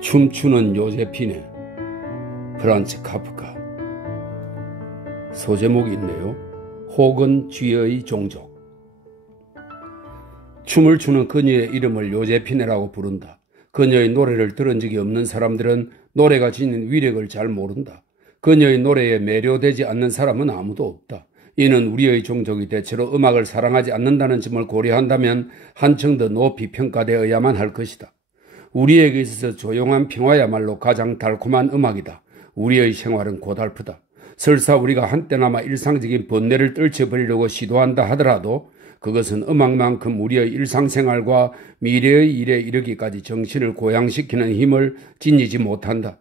춤추는 요제피네, 프란츠 카프카. 소제목이 있네요. 혹은 쥐의 종족. 춤을 추는 그녀의 이름을 요제피네라고 부른다. 그녀의 노래를 들은 적이 없는 사람들은 노래가 지닌 위력을 잘 모른다. 그녀의 노래에 매료되지 않는 사람은 아무도 없다. 이는 우리의 종족이 대체로 음악을 사랑하지 않는다는 점을 고려한다면 한층 더 높이 평가되어야만 할 것이다. 우리에게 있어서 조용한 평화야말로 가장 달콤한 음악이다. 우리의 생활은 고달프다. 설사 우리가 한때나마 일상적인 번뇌를 떨쳐버리려고 시도한다 하더라도 그것은 음악만큼 우리의 일상생활과 미래의 일에 이르기까지 정신을 고양시키는 힘을 지니지 못한다.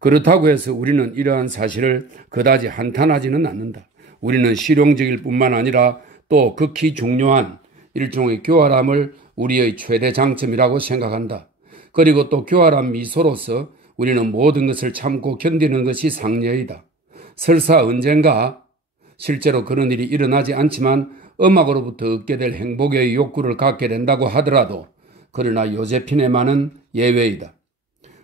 그렇다고 해서 우리는 이러한 사실을 그다지 한탄하지는 않는다. 우리는 실용적일 뿐만 아니라 또 극히 중요한 일종의 교활함을 우리의 최대 장점이라고 생각한다. 그리고 또 교활한 미소로서 우리는 모든 것을 참고 견디는 것이 상례이다. 설사 언젠가 실제로 그런 일이 일어나지 않지만 음악으로부터 얻게 될 행복의 욕구를 갖게 된다고 하더라도 그러나 요제피네만은 예외이다.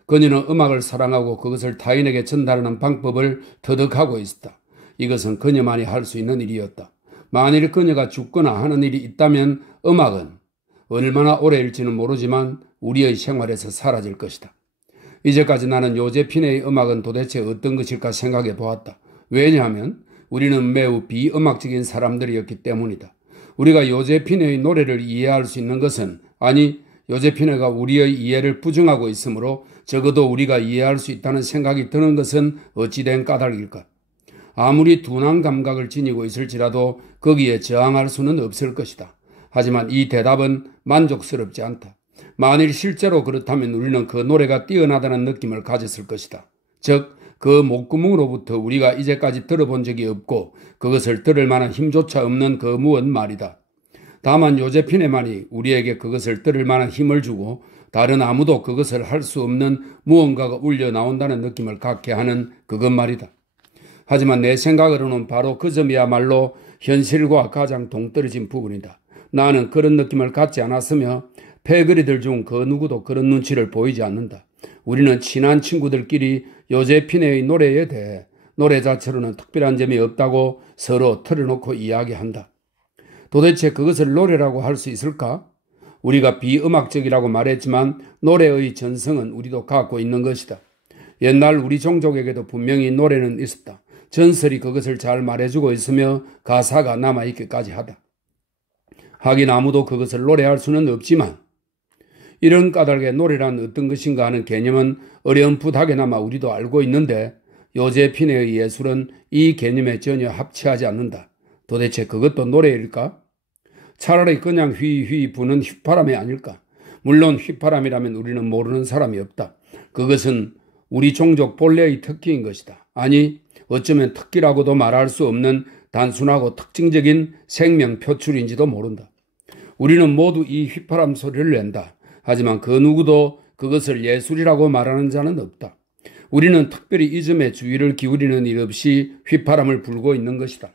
그녀는 음악을 사랑하고 그것을 타인에게 전달하는 방법을 터득하고 있었다. 이것은 그녀만이 할 수 있는 일이었다. 만일 그녀가 죽거나 하는 일이 있다면 음악은 얼마나 오래일지는 모르지만 우리의 생활에서 사라질 것이다. 이제까지 나는 요제피네의 음악은 도대체 어떤 것일까 생각해 보았다. 왜냐하면 우리는 매우 비음악적인 사람들이었기 때문이다. 우리가 요제피네의 노래를 이해할 수 있는 것은 요제피네가 우리의 이해를 부정하고 있으므로 적어도 우리가 이해할 수 있다는 생각이 드는 것은 어찌된 까닭일까? 아무리 둔한 감각을 지니고 있을지라도 거기에 저항할 수는 없을 것이다. 하지만 이 대답은 만족스럽지 않다. 만일 실제로 그렇다면 우리는 그 노래가 뛰어나다는 느낌을 가졌을 것이다. 즉, 그 목구멍으로부터 우리가 이제까지 들어본 적이 없고 그것을 들을 만한 힘조차 없는 그 무엇 말이다. 다만 요제피네만이 우리에게 그것을 들을 만한 힘을 주고 다른 아무도 그것을 할 수 없는 무언가가 울려 나온다는 느낌을 갖게 하는 그것 말이다. 하지만 내 생각으로는 바로 그 점이야말로 현실과 가장 동떨어진 부분이다. 나는 그런 느낌을 갖지 않았으며 패거리들 중 그 누구도 그런 눈치를 보이지 않는다. 우리는 친한 친구들끼리 요제피네의 노래에 대해 노래 자체로는 특별한 점이 없다고 서로 털어놓고 이야기한다. 도대체 그것을 노래라고 할 수 있을까? 우리가 비음악적이라고 말했지만 노래의 전성은 우리도 갖고 있는 것이다. 옛날 우리 종족에게도 분명히 노래는 있었다. 전설이 그것을 잘 말해주고 있으며 가사가 남아있기까지 하다. 하긴 아무도 그것을 노래할 수는 없지만 이런 까닭에 노래란 어떤 것인가 하는 개념은 어렴풋하게나마 우리도 알고 있는데 요제피네의 예술은 이 개념에 전혀 합치하지 않는다. 도대체 그것도 노래일까? 차라리 그냥 휘휘 부는 휘파람이 아닐까? 물론 휘파람이라면 우리는 모르는 사람이 없다. 그것은 우리 종족 본래의 특기인 것이다. 아니, 어쩌면 특기라고도 말할 수 없는 단순하고 특징적인 생명 표출인지도 모른다. 우리는 모두 이 휘파람 소리를 낸다. 하지만 그 누구도 그것을 예술이라고 말하는 자는 없다. 우리는 특별히 이 점에 주의를 기울이는 일 없이 휘파람을 불고 있는 것이다.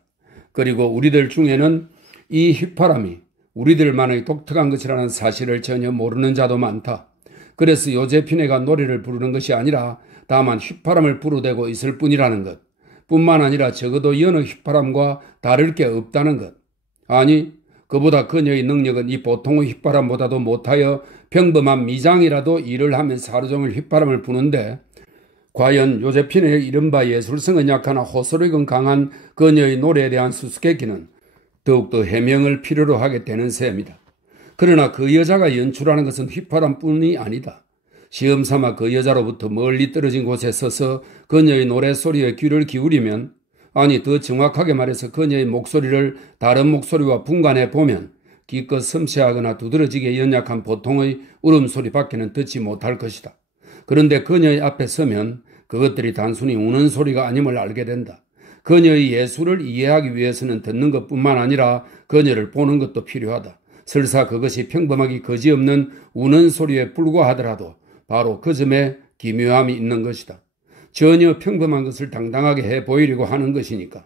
그리고 우리들 중에는 이 휘파람이 우리들만의 독특한 것이라는 사실을 전혀 모르는 자도 많다. 그래서 요제피네가 노래를 부르는 것이 아니라 다만 휘파람을 부르대고 있을 뿐이라는 것. 뿐만 아니라 적어도 여느 휘파람과 다를 게 없다는 것. 아니, 그보다 그녀의 능력은 이 보통의 휘파람보다도 못하여 평범한 미장이라도 일을 하면서 하루 종일 휘파람을 부는데 과연 요제피네의 이른바 예술성은 약하나 호소력은 강한 그녀의 노래에 대한 수수께끼는 더욱더 해명을 필요로 하게 되는 셈이다. 그러나 그 여자가 연출하는 것은 휘파람뿐이 아니다. 시험삼아 그 여자로부터 멀리 떨어진 곳에 서서 그녀의 노래소리에 귀를 기울이면 더 정확하게 말해서 그녀의 목소리를 다른 목소리와 분간해 보면 기껏 섬세하거나 두드러지게 연약한 보통의 울음소리 밖에는 듣지 못할 것이다. 그런데 그녀의 앞에 서면 그것들이 단순히 우는 소리가 아님을 알게 된다. 그녀의 예술을 이해하기 위해서는 듣는 것뿐만 아니라 그녀를 보는 것도 필요하다. 설사 그것이 평범하기 거지없는 우는 소리에 불과하더라도 바로 그 점에 기묘함이 있는 것이다. 전혀 평범한 것을 당당하게 해 보이려고 하는 것이니까.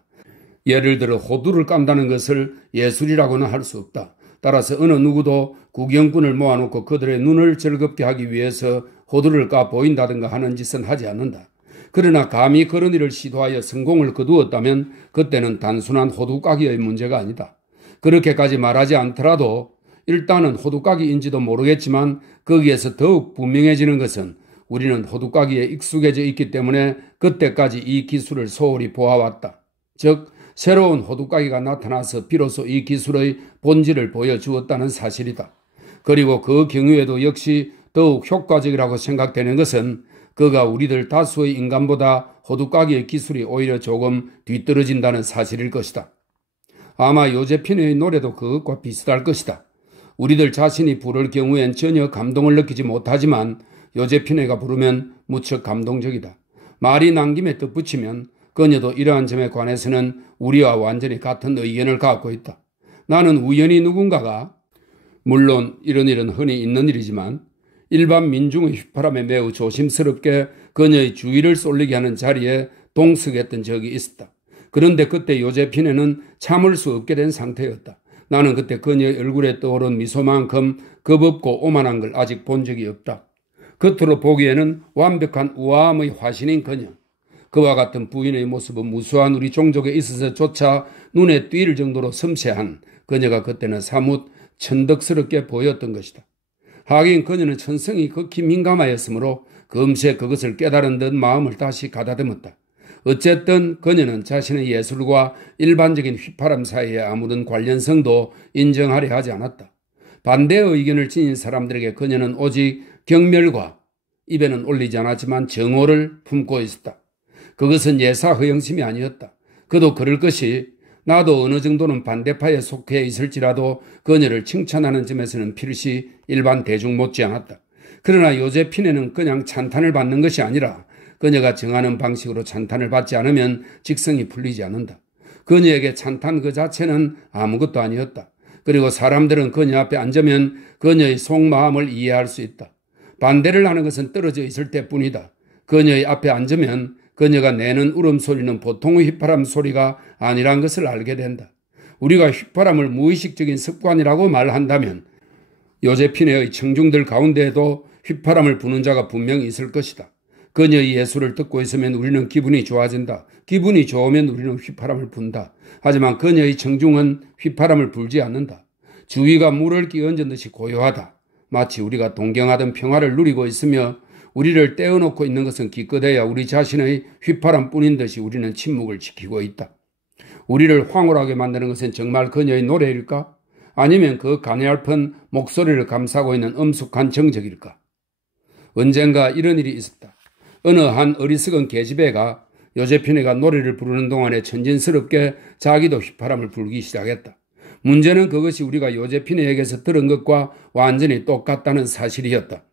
예를 들어 호두를 깐다는 것을 예술이라고는 할 수 없다. 따라서 어느 누구도 구경꾼을 모아놓고 그들의 눈을 즐겁게 하기 위해서 호두를 까 보인다든가 하는 짓은 하지 않는다. 그러나 감히 그런 일을 시도하여 성공을 거두었다면 그때는 단순한 호두까기의 문제가 아니다. 그렇게까지 말하지 않더라도 일단은 호두까기인지도 모르겠지만 거기에서 더욱 분명해지는 것은 우리는 호두까기에 익숙해져 있기 때문에 그때까지 이 기술을 소홀히 보아왔다. 즉 새로운 호두까기가 나타나서 비로소 이 기술의 본질을 보여주었다는 사실이다. 그리고 그 경우에도 역시 더욱 효과적이라고 생각되는 것은 그가 우리들 다수의 인간보다 호두까기의 기술이 오히려 조금 뒤떨어진다는 사실일 것이다. 아마 요제피네의 노래도 그것과 비슷할 것이다. 우리들 자신이 부를 경우엔 전혀 감동을 느끼지 못하지만 요제피네가 부르면 무척 감동적이다. 말이 난 김에 덧붙이면 그녀도 이러한 점에 관해서는 우리와 완전히 같은 의견을 갖고 있다. 나는 우연히 누군가가, 물론 이런 일은 흔히 있는 일이지만 일반 민중의 휘파람에 매우 조심스럽게 그녀의 주의를 쏠리게 하는 자리에 동석했던 적이 있었다. 그런데 그때 요제피네는 참을 수 없게 된 상태였다. 나는 그때 그녀의 얼굴에 떠오른 미소만큼 겁없고 오만한 걸 아직 본 적이 없다. 겉으로 보기에는 완벽한 우아함의 화신인 그녀. 그와 같은 부인의 모습은 무수한 우리 종족에 있어서조차 눈에 띌 정도로 섬세한 그녀가 그때는 사뭇 천덕스럽게 보였던 것이다. 하긴 그녀는 천성이 극히 민감하였으므로 금세 그것을 깨달은 듯 마음을 다시 가다듬었다. 어쨌든 그녀는 자신의 예술과 일반적인 휘파람 사이에 아무런 관련성도 인정하려 하지 않았다. 반대의 의견을 지닌 사람들에게 그녀는 오직 경멸과, 입에는 올리지 않았지만 정오를 품고 있었다. 그것은 예사 허영심이 아니었다. 그도 그럴 것이 나도 어느 정도는 반대파에 속해 있을지라도 그녀를 칭찬하는 점에서는 필시 일반 대중 못지않았다. 그러나 요제피네는 그냥 찬탄을 받는 것이 아니라 그녀가 정하는 방식으로 찬탄을 받지 않으면 직성이 풀리지 않는다. 그녀에게 찬탄 그 자체는 아무것도 아니었다. 그리고 사람들은 그녀 앞에 앉으면 그녀의 속마음을 이해할 수 있다. 반대를 하는 것은 떨어져 있을 때뿐이다. 그녀의 앞에 앉으면 그녀가 내는 울음소리는 보통의 휘파람 소리가 아니란 것을 알게 된다. 우리가 휘파람을 무의식적인 습관이라고 말한다면 요제피네의 청중들 가운데에도 휘파람을 부는 자가 분명히 있을 것이다. 그녀의 예술을 듣고 있으면 우리는 기분이 좋아진다. 기분이 좋으면 우리는 휘파람을 분다. 하지만 그녀의 청중은 휘파람을 불지 않는다. 주위가 물을 끼얹은 듯이 고요하다. 마치 우리가 동경하던 평화를 누리고 있으며 우리를 떼어놓고 있는 것은 기껏해야 우리 자신의 휘파람뿐인 듯이 우리는 침묵을 지키고 있다. 우리를 황홀하게 만드는 것은 정말 그녀의 노래일까? 아니면 그 가냘픈 목소리를 감싸고 있는 엄숙한 정적일까? 언젠가 이런 일이 있었다. 어느 한 어리석은 계집애가 요제피네가 노래를 부르는 동안에 천진스럽게 자기도 휘파람을 불기 시작했다. 문제는 그것이 우리가 요제피네에게서 들은 것과 완전히 똑같다는 사실이었다.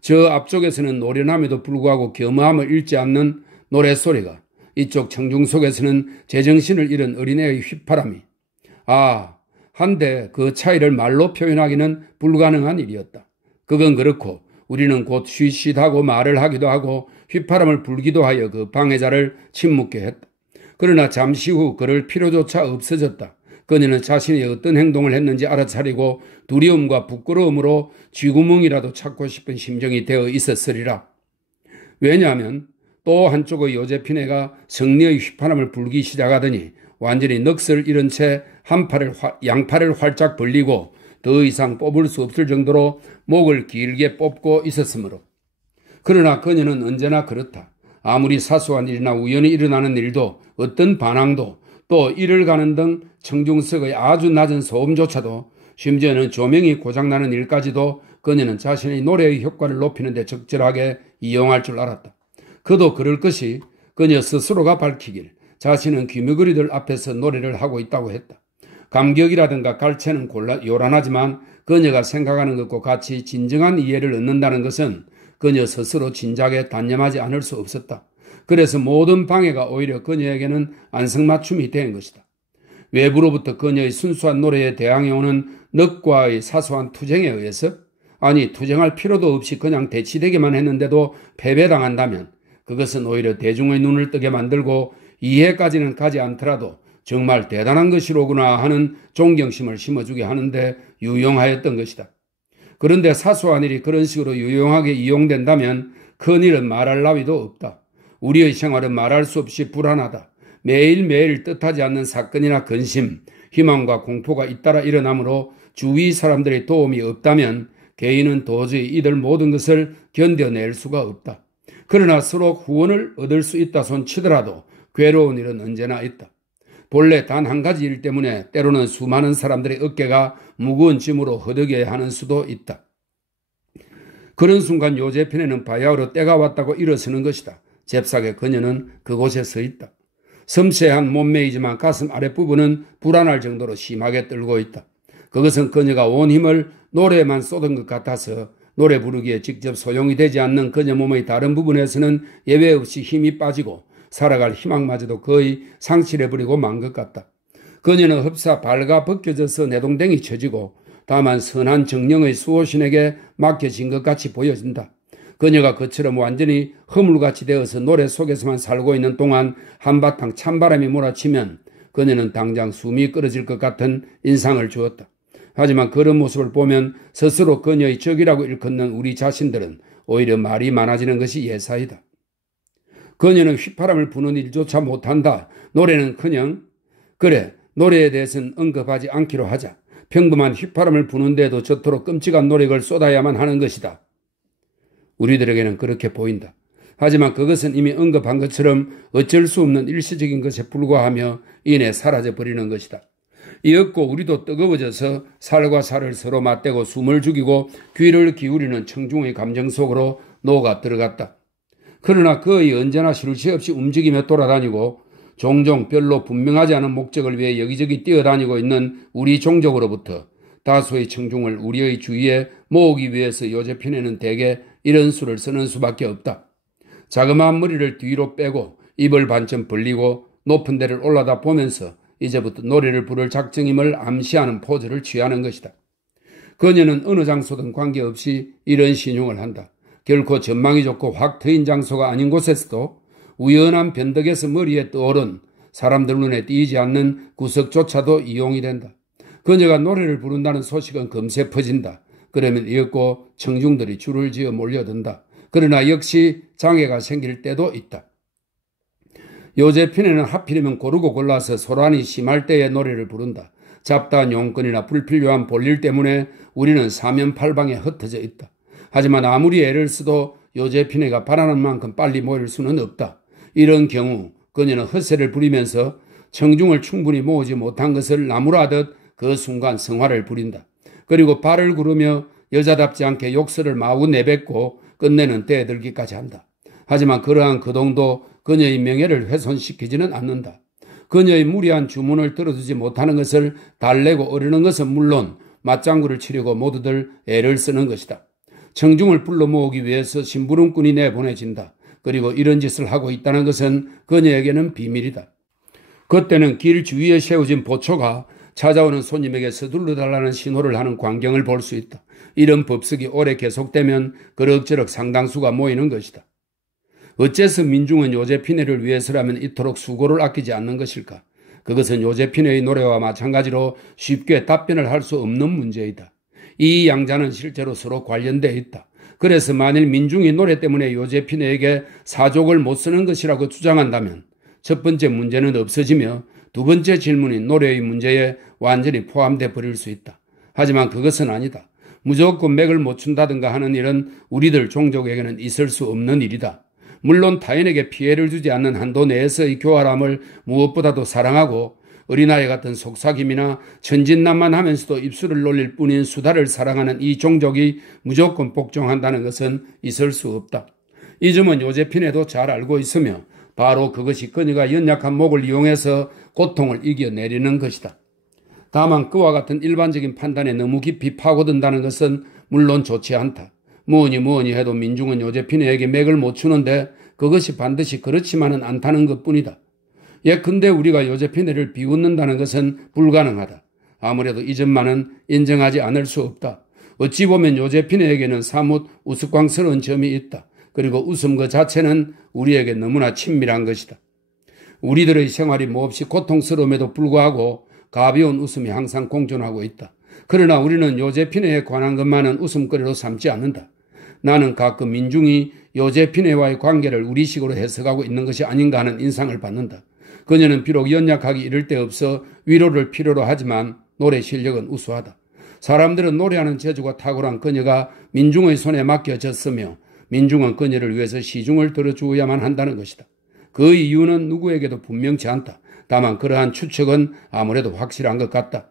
저 앞쪽에서는 노련함에도 불구하고 겸허함을 잃지 않는 노랫소리가, 이쪽 청중 속에서는 제정신을 잃은 어린애의 휘파람이, 한데 그 차이를 말로 표현하기는 불가능한 일이었다. 그건 그렇고 우리는 곧 쉬쉬하고 말을 하기도 하고 휘파람을 불기도 하여 그 방해자를 침묵게 했다. 그러나 잠시 후 그럴 필요조차 없어졌다. 그녀는 자신이 어떤 행동을 했는지 알아차리고 두려움과 부끄러움으로 쥐구멍이라도 찾고 싶은 심정이 되어 있었으리라. 왜냐하면 또 한쪽의 요제피네가 승리의 휘파람을 불기 시작하더니 완전히 넋을 잃은 채 양팔을 활짝 벌리고 더 이상 뽑을 수 없을 정도로 목을 길게 뽑고 있었으므로. 그러나 그녀는 언제나 그렇다. 아무리 사소한 일이나 우연히 일어나는 일도, 어떤 반항도, 또 일을 가는 등 청중석의 아주 낮은 소음조차도, 심지어는 조명이 고장나는 일까지도 그녀는 자신의 노래의 효과를 높이는 데 적절하게 이용할 줄 알았다. 그도 그럴 것이 그녀 스스로가 밝히길 자신은 귀머거리들 앞에서 노래를 하고 있다고 했다. 감격이라든가 갈채는 요란하지만 그녀가 생각하는 것과 같이 진정한 이해를 얻는다는 것은 그녀 스스로 진작에 단념하지 않을 수 없었다. 그래서 모든 방해가 오히려 그녀에게는 안성맞춤이 된 것이다. 외부로부터 그녀의 순수한 노래에 대항해오는 넉과의 사소한 투쟁에 의해서, 투쟁할 필요도 없이 그냥 대치되기만 했는데도 패배당한다면 그것은 오히려 대중의 눈을 뜨게 만들고 이해까지는 가지 않더라도 정말 대단한 것이로구나 하는 존경심을 심어주게 하는데 유용하였던 것이다. 그런데 사소한 일이 그런 식으로 유용하게 이용된다면 큰일은 말할 나위도 없다. 우리의 생활은 말할 수 없이 불안하다. 매일매일 뜻하지 않는 사건이나 근심, 희망과 공포가 잇따라 일어나므로 주위 사람들의 도움이 없다면 개인은 도저히 이들 모든 것을 견뎌낼 수가 없다. 그러나 서로 후원을 얻을 수 있다 손치더라도 괴로운 일은 언제나 있다. 본래 단 한 가지 일 때문에 때로는 수많은 사람들의 어깨가 무거운 짐으로 허덕여야 하는 수도 있다. 그런 순간 요제편에는 바야흐로 때가 왔다고 일어서는 것이다. 잽싸게 그녀는 그곳에 서 있다. 섬세한 몸매이지만 가슴 아랫부분은 불안할 정도로 심하게 떨고 있다. 그것은 그녀가 온 힘을 노래에만 쏟은 것 같아서 노래 부르기에 직접 소용이 되지 않는 그녀 몸의 다른 부분에서는 예외 없이 힘이 빠지고 살아갈 희망마저도 거의 상실해버리고 만 것 같다. 그녀는 흡사 발가 벗겨져서 내동댕이 쳐지고 다만 선한 정령의 수호신에게 맡겨진 것 같이 보여진다. 그녀가 그처럼 완전히 허물같이 되어서 노래 속에서만 살고 있는 동안 한바탕 찬바람이 몰아치면 그녀는 당장 숨이 끊어질 것 같은 인상을 주었다. 하지만 그런 모습을 보면 스스로 그녀의 적이라고 일컫는 우리 자신들은 오히려 말이 많아지는 것이 예사이다. 그녀는 휘파람을 부는 일조차 못한다. 노래는 그냥 그래 노래에 대해서는 언급하지 않기로 하자. 평범한 휘파람을 부는데도 저토록 끔찍한 노력을 쏟아야만 하는 것이다. 우리들에게는 그렇게 보인다. 하지만 그것은 이미 언급한 것처럼 어쩔 수 없는 일시적인 것에 불과하며 이내 사라져버리는 것이다. 이었고 우리도 뜨거워져서 살과 살을 서로 맞대고 숨을 죽이고 귀를 기울이는 청중의 감정 속으로 녹아 들어갔다. 그러나 그의 언제나 쉴 새 없이 움직이며 돌아다니고 종종 별로 분명하지 않은 목적을 위해 여기저기 뛰어다니고 있는 우리 종족으로부터 다수의 청중을 우리의 주위에 모으기 위해서 요제편에는 대개 이런 수를 쓰는 수밖에 없다. 자그마한 머리를 뒤로 빼고 입을 반쯤 벌리고 높은 데를 올라다 보면서 이제부터 노래를 부를 작정임을 암시하는 포즈를 취하는 것이다. 그녀는 어느 장소든 관계없이 이런 신용을 한다. 결코 전망이 좋고 확 트인 장소가 아닌 곳에서도 우연한 변덕에서 머리에 떠오른 사람들 눈에 띄지 않는 구석조차도 이용이 된다. 그녀가 노래를 부른다는 소식은 금세 퍼진다. 그러면 이윽고 청중들이 줄을 지어 몰려든다. 그러나 역시 장애가 생길 때도 있다. 요제편에는 하필이면 고르고 골라서 소란이 심할 때의 노래를 부른다. 잡다한 용건이나 불필요한 볼일 때문에 우리는 사면팔방에 흩어져 있다. 하지만 아무리 애를 써도 요제편에가 바라는 만큼 빨리 모일 수는 없다. 이런 경우 그녀는 헛새를 부리면서 청중을 충분히 모으지 못한 것을 나무라듯 그 순간 성화를 부린다. 그리고 발을 구르며 여자답지 않게 욕설을 마구 내뱉고 끝내는 떼들기까지 한다. 하지만 그러한 거동도 그녀의 명예를 훼손시키지는 않는다. 그녀의 무리한 주문을 들어주지 못하는 것을 달래고 어르는 것은 물론 맞장구를 치려고 모두들 애를 쓰는 것이다. 청중을 불러 모으기 위해서 심부름꾼이 내보내진다. 그리고 이런 짓을 하고 있다는 것은 그녀에게는 비밀이다. 그때는 길 주위에 세워진 보초가 찾아오는 손님에게 서둘러달라는 신호를 하는 광경을 볼 수 있다. 이런 법석이 오래 계속되면 그럭저럭 상당수가 모이는 것이다. 어째서 민중은 요제피네를 위해서라면 이토록 수고를 아끼지 않는 것일까? 그것은 요제피네의 노래와 마찬가지로 쉽게 답변을 할 수 없는 문제이다. 이 양자는 실제로 서로 관련되어 있다. 그래서 만일 민중이 노래 때문에 요제피네에게 사족을 못 쓰는 것이라고 주장한다면 첫 번째 문제는 없어지며 두 번째 질문인 노래의 문제에 완전히 포함돼 버릴 수 있다. 하지만 그것은 아니다. 무조건 맥을 못 춘다든가 하는 일은 우리들 종족에게는 있을 수 없는 일이다. 물론 타인에게 피해를 주지 않는 한도 내에서의 교활함을 무엇보다도 사랑하고 어린아이 같은 속삭임이나 천진난만하면서도 입술을 놀릴 뿐인 수다를 사랑하는 이 종족이 무조건 복종한다는 것은 있을 수 없다. 이 점은 요제핀에도 잘 알고 있으며 바로 그것이 그녀가 연약한 목을 이용해서 고통을 이겨내리는 것이다. 다만 그와 같은 일반적인 판단에 너무 깊이 파고든다는 것은 물론 좋지 않다. 뭐니 해도 민중은 요제피네에게 맥을 못 추는데 그것이 반드시 그렇지만은 않다는 것뿐이다. 예컨대 우리가 요제피네를 비웃는다는 것은 불가능하다. 아무래도 이 점만은 인정하지 않을 수 없다. 어찌 보면 요제피네에게는 사뭇 우스꽝스러운 점이 있다. 그리고 웃음 그 자체는 우리에게 너무나 친밀한 것이다. 우리들의 생활이 몹시 고통스러움에도 불구하고 가벼운 웃음이 항상 공존하고 있다. 그러나 우리는 요제피네에 관한 것만은 웃음거리로 삼지 않는다. 나는 가끔 민중이 요제피네와의 관계를 우리식으로 해석하고 있는 것이 아닌가 하는 인상을 받는다. 그녀는 비록 연약하기 이를 데 없어 위로를 필요로 하지만 노래 실력은 우수하다. 사람들은 노래하는 재주가 탁월한 그녀가 민중의 손에 맡겨졌으며 민중은 그녀를 위해서 시중을 들어주어야만 한다는 것이다. 그 이유는 누구에게도 분명치 않다. 다만 그러한 추측은 아무래도 확실한 것 같다.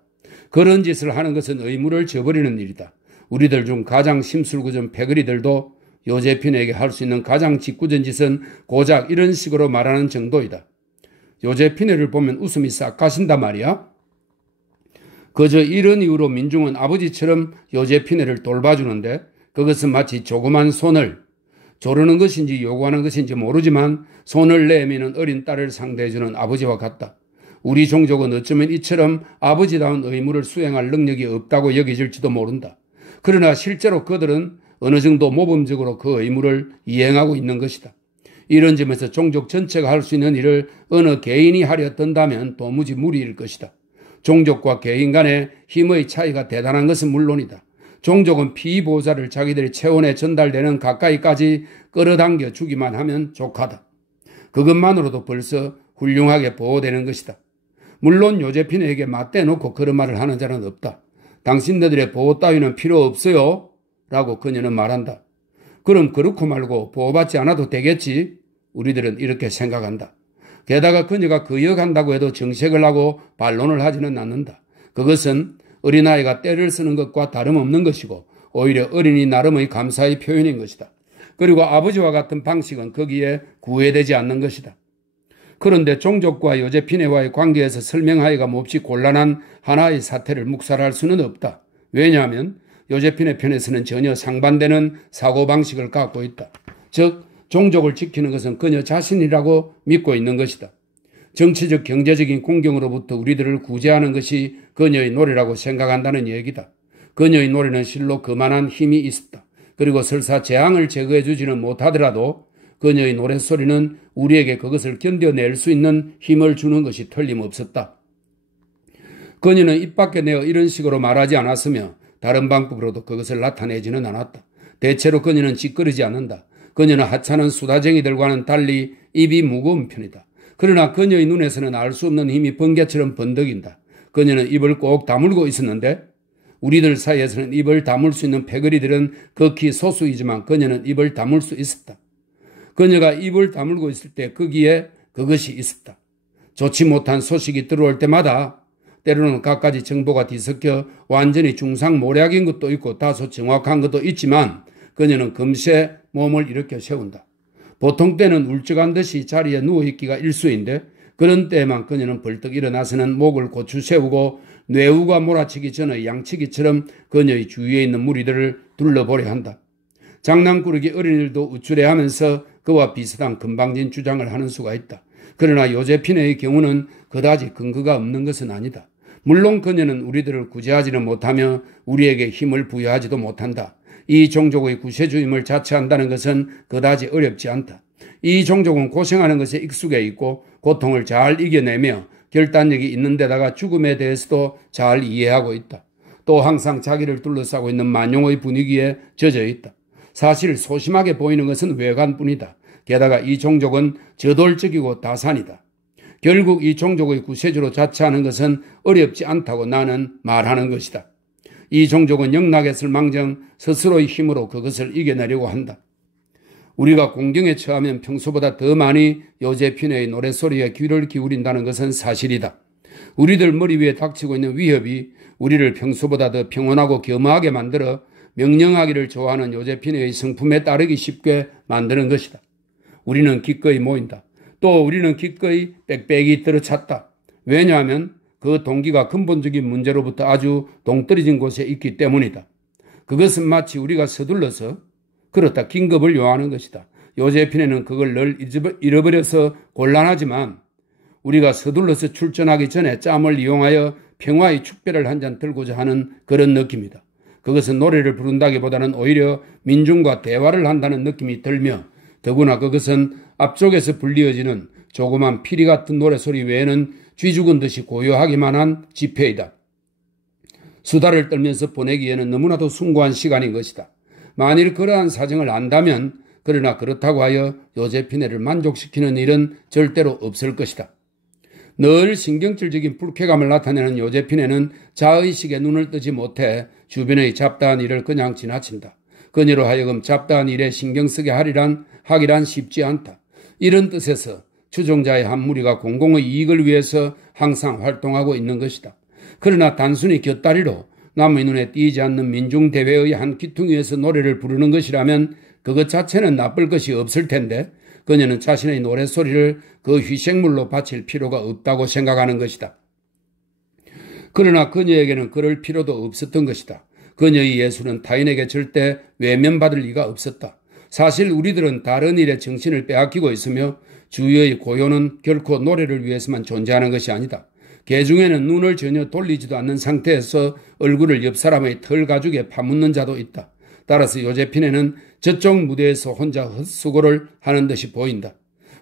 그런 짓을 하는 것은 의무를 저버리는 일이다. 우리들 중 가장 심술궂은 패거리들도 요제핀에게 할 수 있는 가장 짓궂은 짓은 고작 이런 식으로 말하는 정도이다. 요제피네를 보면 웃음이 싹 가신단 말이야. 그저 이런 이유로 민중은 아버지처럼 요제피네를 돌봐주는데 그것은 마치 조그만 손을 조르는 것인지 요구하는 것인지 모르지만 손을 내미는 어린 딸을 상대해주는 아버지와 같다. 우리 종족은 어쩌면 이처럼 아버지다운 의무를 수행할 능력이 없다고 여겨질지도 모른다. 그러나 실제로 그들은 어느 정도 모범적으로 그 의무를 이행하고 있는 것이다. 이런 점에서 종족 전체가 할 수 있는 일을 어느 개인이 하려 든다면 도무지 무리일 것이다. 종족과 개인 간의 힘의 차이가 대단한 것은 물론이다. 종족은 피보자를 자기들의 체온에 전달되는 가까이까지 끌어당겨 주기만 하면 족하다. 그것만으로도 벌써 훌륭하게 보호되는 것이다. 물론 요제핀에게 맞대놓고 그런 말을 하는 자는 없다. 당신네들의 보호 따위는 필요 없어요 라고 그녀는 말한다. 그럼 그렇고 말고 보호받지 않아도 되겠지? 우리들은 이렇게 생각한다. 게다가 그녀가 거역한다고 해도 정색을 하고 반론을 하지는 않는다. 그것은 어린아이가 떼를 쓰는 것과 다름없는 것이고 오히려 어린이 나름의 감사의 표현인 것이다. 그리고 아버지와 같은 방식은 거기에 구애되지 않는 것이다. 그런데 종족과 요제피네와의 관계에서 설명하기가 몹시 곤란한 하나의 사태를 묵살할 수는 없다. 왜냐하면 요제피네 편에서는 전혀 상반되는 사고방식을 갖고 있다. 즉 종족을 지키는 것은 그녀 자신이라고 믿고 있는 것이다. 정치적 경제적인 공경으로부터 우리들을 구제하는 것이 그녀의 노래라고 생각한다는 얘기다. 그녀의 노래는 실로 그만한 힘이 있었다. 그리고 설사 재앙을 제거해 주지는 못하더라도 그녀의 노랫소리는 우리에게 그것을 견뎌낼 수 있는 힘을 주는 것이 틀림없었다. 그녀는 입 밖에 내어 이런 식으로 말하지 않았으며 다른 방법으로도 그것을 나타내지는 않았다. 대체로 그녀는 찌끄리지 않는다. 그녀는 하찮은 수다쟁이들과는 달리 입이 무거운 편이다. 그러나 그녀의 눈에서는 알 수 없는 힘이 번개처럼 번득인다. 그녀는 입을 꼭 다물고 있었는데 우리들 사이에서는 입을 다물 수 있는 패거리들은 극히 소수이지만 그녀는 입을 다물 수 있었다. 그녀가 입을 다물고 있을 때 거기에 그것이 있었다. 좋지 못한 소식이 들어올 때마다 때로는 갖가지 정보가 뒤섞여 완전히 중상모략인 것도 있고 다소 정확한 것도 있지만 그녀는 금세 몸을 일으켜 세운다. 보통 때는 울적한 듯이 자리에 누워있기가 일쑤인데 그런 때에만 그녀는 벌떡 일어나서는 목을 고추 세우고 뇌우가 몰아치기 전의 양치기처럼 그녀의 주위에 있는 무리들을 둘러보려 한다. 장난꾸러기 어린이들도 우쭐해하면서 그와 비슷한 건방진 주장을 하는 수가 있다. 그러나 요제피네의 경우는 그다지 근거가 없는 것은 아니다. 물론 그녀는 우리들을 구제하지는 못하며 우리에게 힘을 부여하지도 못한다. 이 종족의 구세주임을 자처한다는 것은 그다지 어렵지 않다. 이 종족은 고생하는 것에 익숙해 있고 고통을 잘 이겨내며 결단력이 있는 데다가 죽음에 대해서도 잘 이해하고 있다. 또 항상 자기를 둘러싸고 있는 만용의 분위기에 젖어 있다. 사실 소심하게 보이는 것은 외관뿐이다. 게다가 이 종족은 저돌적이고 다산이다. 결국 이 종족의 구세주로 자처하는 것은 어렵지 않다고 나는 말하는 것이다. 이 종족은 영락했을 망정 스스로의 힘으로 그것을 이겨내려고 한다. 우리가 공경에 처하면 평소보다 더 많이 요제피네의 노랫소리에 귀를 기울인다는 것은 사실이다. 우리들 머리 위에 닥치고 있는 위협이 우리를 평소보다 더 평온하고 겸허하게 만들어 명령하기를 좋아하는 요제피네의 성품에 따르기 쉽게 만드는 것이다. 우리는 기꺼이 모인다. 또 우리는 기꺼이 빽빽이 들어찼다. 왜냐하면 그 동기가 근본적인 문제로부터 아주 동떨어진 곳에 있기 때문이다. 그것은 마치 우리가 서둘러서 그렇다 긴급을 요하는 것이다. 요제피네는 그걸 늘 잃어버려서 곤란하지만 우리가 서둘러서 출전하기 전에 짬을 이용하여 평화의 축배를 한 잔 들고자 하는 그런 느낌이다. 그것은 노래를 부른다기보다는 오히려 민중과 대화를 한다는 느낌이 들며 더구나 그것은 앞쪽에서 불리어지는 조그만 피리 같은 노래소리 외에는 쥐죽은 듯이 고요하기만 한 집회이다. 수다를 떨면서 보내기에는 너무나도 숭고한 시간인 것이다. 만일 그러한 사정을 안다면 그러나 그렇다고 하여 요제피네를 만족시키는 일은 절대로 없을 것이다. 늘 신경질적인 불쾌감을 나타내는 요제피네는 자의식에 눈을 뜨지 못해 주변의 잡다한 일을 그냥 지나친다. 그녀로 하여금 잡다한 일에 신경 쓰게 하기란 쉽지 않다. 이런 뜻에서 추종자의 한 무리가 공공의 이익을 위해서 항상 활동하고 있는 것이다. 그러나 단순히 곁다리로 남의 눈에 띄지 않는 민중대회의 한 귀퉁이에서 노래를 부르는 것이라면 그것 자체는 나쁠 것이 없을 텐데 그녀는 자신의 노랫소리를 그 희생물로 바칠 필요가 없다고 생각하는 것이다. 그러나 그녀에게는 그럴 필요도 없었던 것이다. 그녀의 예술은 타인에게 절대 외면받을 리가 없었다. 사실 우리들은 다른 일에 정신을 빼앗기고 있으며 주위의 고요는 결코 노래를 위해서만 존재하는 것이 아니다. 개중에는 눈을 전혀 돌리지도 않는 상태에서 얼굴을 옆 사람의 털 가죽에 파묻는 자도 있다. 따라서 요제피네는 저쪽 무대에서 혼자 헛수고를 하는 듯이 보인다.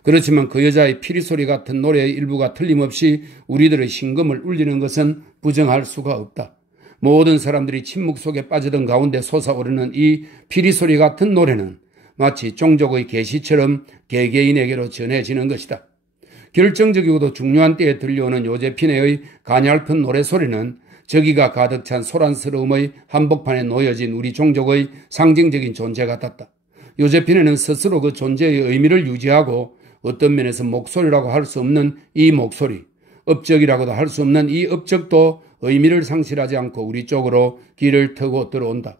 그렇지만 그 여자의 피리소리 같은 노래의 일부가 틀림없이 우리들의 심금을 울리는 것은 부정할 수가 없다. 모든 사람들이 침묵 속에 빠지던 가운데 솟아오르는 이 피리소리 같은 노래는 마치 종족의 계시처럼 개개인에게로 전해지는 것이다. 결정적이고도 중요한 때에 들려오는 요제피네의 가냘픈 노래소리는 저기가 가득 찬 소란스러움의 한복판에 놓여진 우리 종족의 상징적인 존재 같았다. 요제피네는 스스로 그 존재의 의미를 유지하고 어떤 면에서 목소리라고 할 수 없는 이 목소리, 업적이라고도 할 수 없는 이 업적도 의미를 상실하지 않고 우리 쪽으로 길을 트고 들어온다.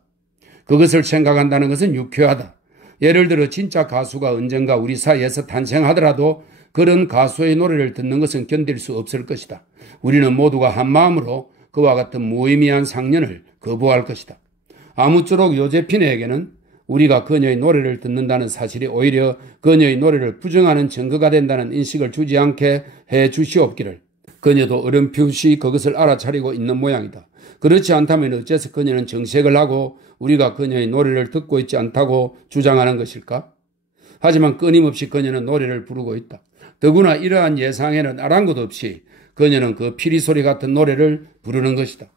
그것을 생각한다는 것은 유쾌하다. 예를 들어 진짜 가수가 언젠가 우리 사이에서 탄생하더라도 그런 가수의 노래를 듣는 것은 견딜 수 없을 것이다. 우리는 모두가 한마음으로 그와 같은 무의미한 상년을 거부할 것이다. 아무쪼록 요제피네에게는 우리가 그녀의 노래를 듣는다는 사실이 오히려 그녀의 노래를 부정하는 증거가 된다는 인식을 주지 않게 해 주시옵기를. 그녀도 어렴풋이 그것을 알아차리고 있는 모양이다. 그렇지 않다면 어째서 그녀는 정색을 하고 우리가 그녀의 노래를 듣고 있지 않다고 주장하는 것일까? 하지만 끊임없이 그녀는 노래를 부르고 있다. 더구나 이러한 예상에는 아랑곳 없이 그녀는 그 피리소리 같은 노래를 부르는 것이다.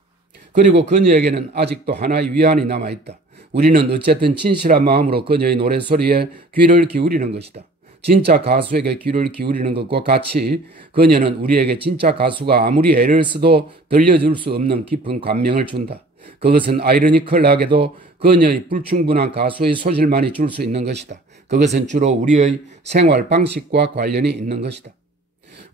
그리고 그녀에게는 아직도 하나의 위안이 남아있다. 우리는 어쨌든 진실한 마음으로 그녀의 노래소리에 귀를 기울이는 것이다. 진짜 가수에게 귀를 기울이는 것과 같이 그녀는 우리에게 진짜 가수가 아무리 애를 써도 들려줄 수 없는 깊은 감명을 준다. 그것은 아이러니컬하게도 그녀의 불충분한 가수의 소질만이 줄 수 있는 것이다. 그것은 주로 우리의 생활 방식과 관련이 있는 것이다.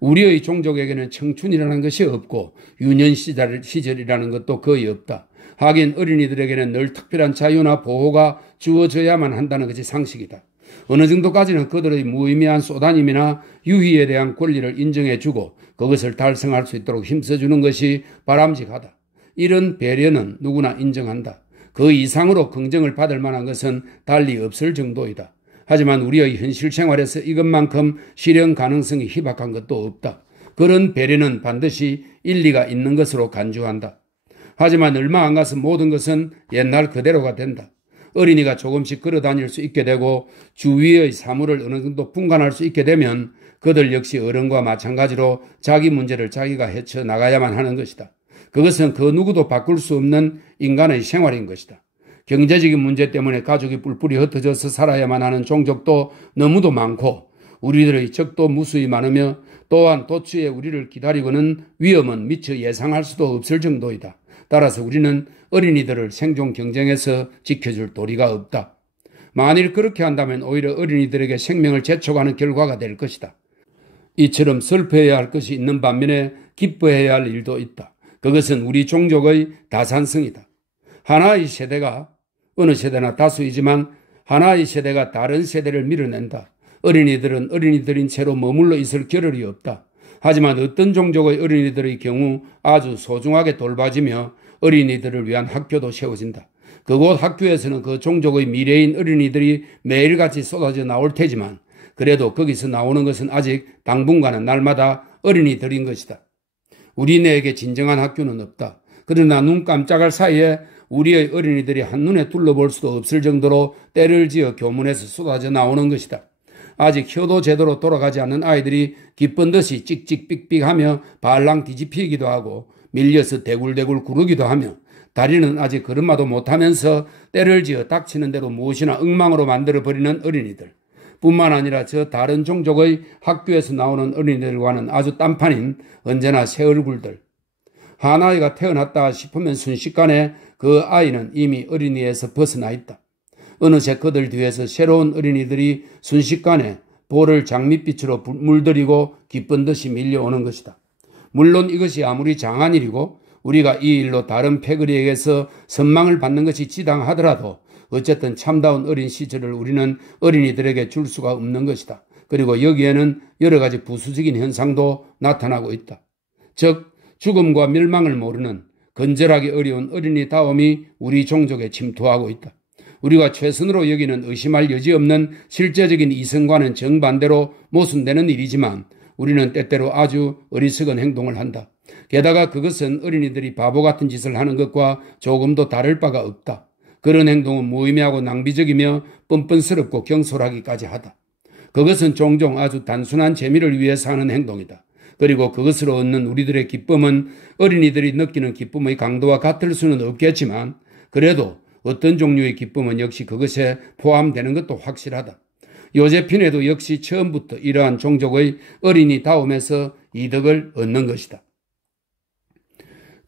우리의 종족에게는 청춘이라는 것이 없고 유년 시절이라는 것도 거의 없다. 하긴 어린이들에게는 늘 특별한 자유나 보호가 주어져야만 한다는 것이 상식이다. 어느 정도까지는 그들의 무의미한 쏘다님이나 유희에 대한 권리를 인정해주고 그것을 달성할 수 있도록 힘써주는 것이 바람직하다. 이런 배려는 누구나 인정한다. 그 이상으로 긍정을 받을 만한 것은 달리 없을 정도이다. 하지만 우리의 현실 생활에서 이것만큼 실현 가능성이 희박한 것도 없다. 그런 배려는 반드시 일리가 있는 것으로 간주한다. 하지만 얼마 안 가서 모든 것은 옛날 그대로가 된다. 어린이가 조금씩 걸어다닐 수 있게 되고 주위의 사물을 어느 정도 분간할 수 있게 되면 그들 역시 어른과 마찬가지로 자기 문제를 자기가 헤쳐나가야만 하는 것이다. 그것은 그 누구도 바꿀 수 없는 인간의 생활인 것이다. 경제적인 문제 때문에 가족이 뿔뿔이 흩어져서 살아야만 하는 종족도 너무도 많고 우리들의 적도 무수히 많으며 또한 도처에 우리를 기다리고는 위험은 미처 예상할 수도 없을 정도이다. 따라서 우리는 어린이들을 생존 경쟁에서 지켜줄 도리가 없다. 만일 그렇게 한다면 오히려 어린이들에게 생명을 제촉하는 결과가 될 것이다. 이처럼 슬퍼해야 할 것이 있는 반면에 기뻐해야 할 일도 있다. 그것은 우리 종족의 다산성이다. 하나의 세대가 어느 세대나 다수이지만 하나의 세대가 다른 세대를 밀어낸다. 어린이들은 어린이들인 채로 머물러 있을 겨를이 없다. 하지만 어떤 종족의 어린이들의 경우 아주 소중하게 돌봐지며 어린이들을 위한 학교도 세워진다. 그곳 학교에서는 그 종족의 미래인 어린이들이 매일같이 쏟아져 나올 테지만 그래도 거기서 나오는 것은 아직 당분간은 날마다 어린이들인 것이다. 우리네에게 진정한 학교는 없다. 그러나 눈 깜짝할 사이에 우리의 어린이들이 한눈에 둘러볼 수도 없을 정도로 때를 지어 교문에서 쏟아져 나오는 것이다. 아직 혀도 제대로 돌아가지 않는 아이들이 기쁜 듯이 찍찍 삑삑하며 발랑 뒤집히기도 하고 밀려서 대굴대굴 구르기도 하며 다리는 아직 걸음마도 못하면서 때를 지어 닥치는 대로 무엇이나 엉망으로 만들어버리는 어린이들. 뿐만 아니라 저 다른 종족의 학교에서 나오는 어린이들과는 아주 딴판인 언제나 새 얼굴들. 한 아이가 태어났다 싶으면 순식간에 그 아이는 이미 어린이에서 벗어나 있다. 어느새 그들 뒤에서 새로운 어린이들이 순식간에 볼을 장밋빛으로 물들이고 기쁜 듯이 밀려오는 것이다. 물론 이것이 아무리 장한 일이고 우리가 이 일로 다른 패거리에게서 선망을 받는 것이 지당하더라도 어쨌든 참다운 어린 시절을 우리는 어린이들에게 줄 수가 없는 것이다. 그리고 여기에는 여러 가지 부수적인 현상도 나타나고 있다. 즉 죽음과 멸망을 모르는 건절하기 어려운 어린이다움이 우리 종족에 침투하고 있다. 우리가 최선으로 여기는 의심할 여지 없는 실제적인 이성과는 정반대로 모순되는 일이지만 우리는 때때로 아주 어리석은 행동을 한다. 게다가 그것은 어린이들이 바보 같은 짓을 하는 것과 조금도 다를 바가 없다. 그런 행동은 무의미하고 낭비적이며 뻔뻔스럽고 경솔하기까지 하다. 그것은 종종 아주 단순한 재미를 위해서 하는 행동이다. 그리고 그것으로 얻는 우리들의 기쁨은 어린이들이 느끼는 기쁨의 강도와 같을 수는 없겠지만 그래도 어떤 종류의 기쁨은 역시 그것에 포함되는 것도 확실하다. 요제핀에도 역시 처음부터 이러한 종족의 어린이다움에서 이득을 얻는 것이다.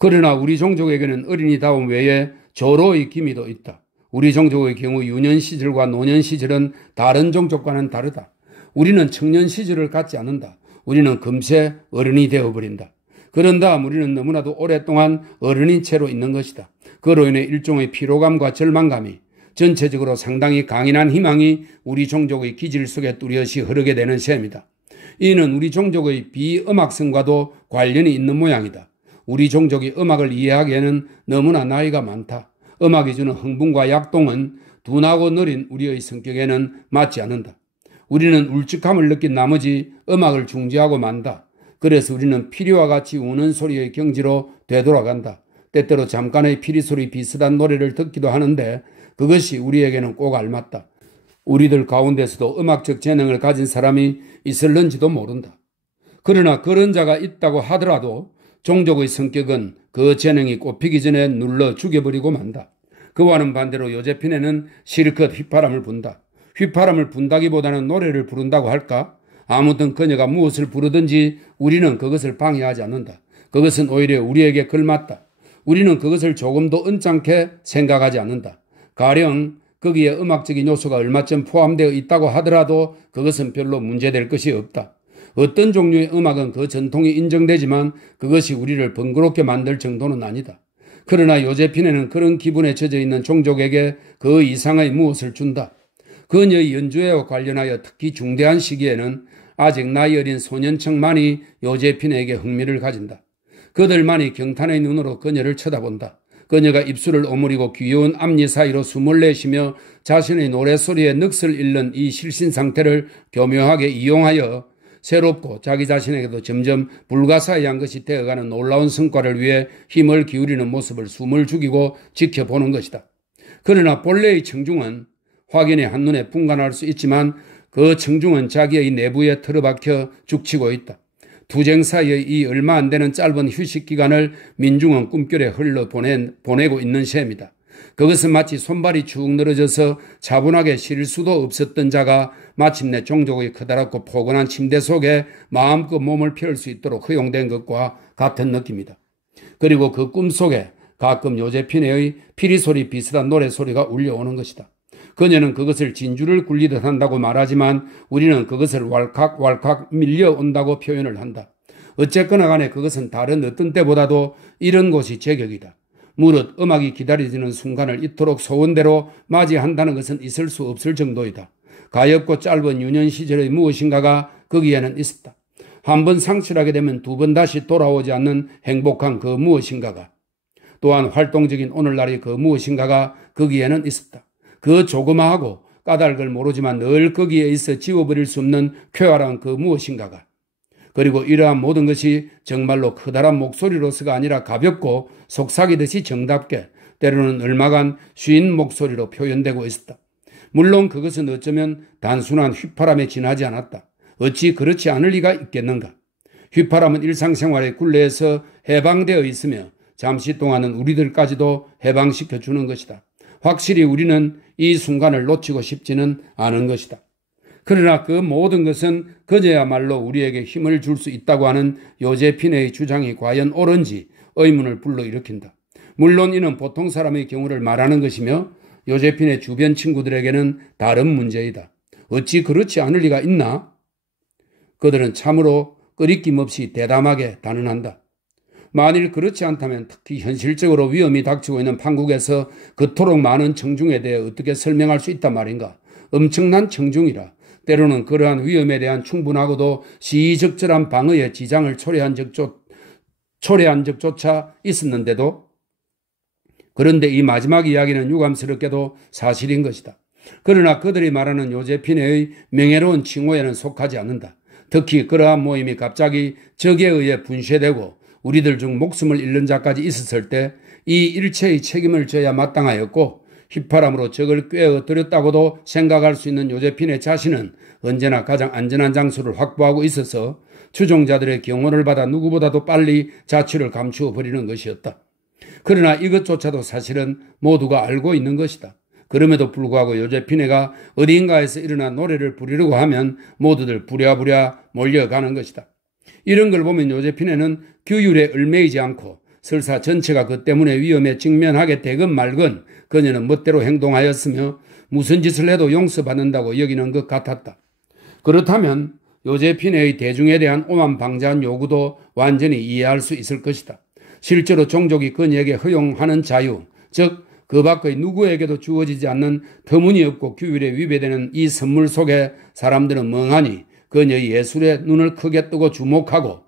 그러나 우리 종족에게는 어린이다움 외에 조로의 기미도 있다. 우리 종족의 경우 유년 시절과 노년 시절은 다른 종족과는 다르다. 우리는 청년 시절을 갖지 않는다. 우리는 금세 어른이 되어버린다. 그런 다음 우리는 너무나도 오랫동안 어른인 채로 있는 것이다. 그로 인해 일종의 피로감과 절망감이 전체적으로 상당히 강인한 희망이 우리 종족의 기질 속에 뚜렷이 흐르게 되는 셈이다. 이는 우리 종족의 비음악성과도 관련이 있는 모양이다. 우리 종족이 음악을 이해하기에는 너무나 나이가 많다. 음악이 주는 흥분과 약동은 둔하고 느린 우리의 성격에는 맞지 않는다. 우리는 울적함을 느낀 나머지 음악을 중지하고 만다. 그래서 우리는 피리와 같이 우는 소리의 경지로 되돌아간다. 때때로 잠깐의 피리소리 비슷한 노래를 듣기도 하는데 그것이 우리에게는 꼭 알맞다. 우리들 가운데서도 음악적 재능을 가진 사람이 있을는지도 모른다. 그러나 그런 자가 있다고 하더라도 종족의 성격은 그 재능이 꼽히기 전에 눌러 죽여버리고 만다. 그와는 반대로 요제핀에는 실컷 휘파람을 분다. 휘파람을 분다기보다는 노래를 부른다고 할까? 아무튼 그녀가 무엇을 부르든지 우리는 그것을 방해하지 않는다. 그것은 오히려 우리에게 걸맞다. 우리는 그것을 조금도 언짢게 생각하지 않는다. 가령 거기에 음악적인 요소가 얼마쯤 포함되어 있다고 하더라도 그것은 별로 문제될 것이 없다. 어떤 종류의 음악은 그 전통이 인정되지만 그것이 우리를 번거롭게 만들 정도는 아니다. 그러나 요제핀에는 그런 기분에 젖어 있는 종족에게 그 이상의 무엇을 준다. 그녀의 연주회와 관련하여 특히 중대한 시기에는 아직 나이 어린 소년층만이 요제핀에게 흥미를 가진다. 그들만이 경탄의 눈으로 그녀를 쳐다본다. 그녀가 입술을 오므리고 귀여운 앞니 사이로 숨을 내쉬며 자신의 노래소리에 넋을 잃는 이 실신 상태를 교묘하게 이용하여 새롭고 자기 자신에게도 점점 불가사의한 것이 되어가는 놀라운 성과를 위해 힘을 기울이는 모습을 숨을 죽이고 지켜보는 것이다. 그러나 본래의 청중은 확연히 한눈에 분간할 수 있지만 그 청중은 자기의 내부에 틀어박혀 죽치고 있다. 투쟁 사이의 이 얼마 안 되는 짧은 휴식 기간을 민중은 꿈결에 흘러 보내고 있는 셈이다. 그것은 마치 손발이 축 늘어져서 차분하게 쉴 수도 없었던 자가 마침내 종족의 커다랗고 포근한 침대 속에 마음껏 몸을 펼 수 있도록 허용된 것과 같은 느낌이다. 그리고 그 꿈속에 가끔 요제핀의 피리소리 비슷한 노래소리가 울려오는 것이다. 그녀는 그것을 진주를 굴리듯 한다고 말하지만 우리는 그것을 왈칵왈칵 밀려온다고 표현을 한다. 어쨌거나 간에 그것은 다른 어떤 때보다도 이런 것이 제격이다. 무릇 음악이 기다려지는 순간을 이토록 소원대로 맞이한다는 것은 있을 수 없을 정도이다. 가엾고 짧은 유년 시절의 무엇인가가 거기에는 있었다. 한 번 상실하게 되면 두 번 다시 돌아오지 않는 행복한 그 무엇인가가, 또한 활동적인 오늘날의 그 무엇인가가 거기에는 있었다. 그 조그마하고 까닭을 모르지만 늘 거기에 있어 지워버릴 수 없는 쾌활한 그 무엇인가가, 그리고 이러한 모든 것이 정말로 커다란 목소리로서가 아니라 가볍고 속삭이듯이 정답게 때로는 얼마간 쉰 목소리로 표현되고 있었다. 물론 그것은 어쩌면 단순한 휘파람에 지나지 않았다. 어찌 그렇지 않을 리가 있겠는가. 휘파람은 일상생활의 굴레에서 해방되어 있으며 잠시 동안은 우리들까지도 해방시켜 주는 것이다. 확실히 우리는 이 순간을 놓치고 싶지는 않은 것이다. 그러나 그 모든 것은 그저야말로 우리에게 힘을 줄 수 있다고 하는 요제피네의 주장이 과연 옳은지 의문을 불러일으킨다. 물론 이는 보통 사람의 경우를 말하는 것이며 요제피네 주변 친구들에게는 다른 문제이다. 어찌 그렇지 않을 리가 있나? 그들은 참으로 끄리낌 없이 대담하게 단언한다. 만일 그렇지 않다면 특히 현실적으로 위험이 닥치고 있는 판국에서 그토록 많은 청중에 대해 어떻게 설명할 수 있단 말인가? 엄청난 청중이라. 때로는 그러한 위험에 대한 충분하고도 시의적절한 방어의 지장을 초래한 적조차 있었는데도, 그런데 이 마지막 이야기는 유감스럽게도 사실인 것이다. 그러나 그들이 말하는 요제피네의 명예로운 칭호에는 속하지 않는다. 특히 그러한 모임이 갑자기 적에 의해 분쇄되고 우리들 중 목숨을 잃는 자까지 있었을 때 이 일체의 책임을 져야 마땅하였고, 휘파람으로 적을 꿰어들였다고도 생각할 수 있는 요제피네 자신은 언제나 가장 안전한 장소를 확보하고 있어서 추종자들의 경호를 받아 누구보다도 빨리 자취를 감추어 버리는 것이었다. 그러나 이것조차도 사실은 모두가 알고 있는 것이다. 그럼에도 불구하고 요제피네가 어딘가에서 일어나 노래를 부르려고 하면 모두들 부랴부랴 몰려가는 것이다. 이런 걸 보면 요제피네는 규율에 얽매이지 않고 설사 전체가 그 때문에 위험에 직면하게 되건 말건 그녀는 멋대로 행동하였으며 무슨 짓을 해도 용서받는다고 여기는 것 같았다. 그렇다면 요제피네의 대중에 대한 오만방자한 요구도 완전히 이해할 수 있을 것이다. 실제로 종족이 그녀에게 허용하는 자유, 즉 그 밖의 누구에게도 주어지지 않는 터무니없고 규율에 위배되는 이 선물 속에 사람들은 멍하니 그녀의 예술에 눈을 크게 뜨고 주목하고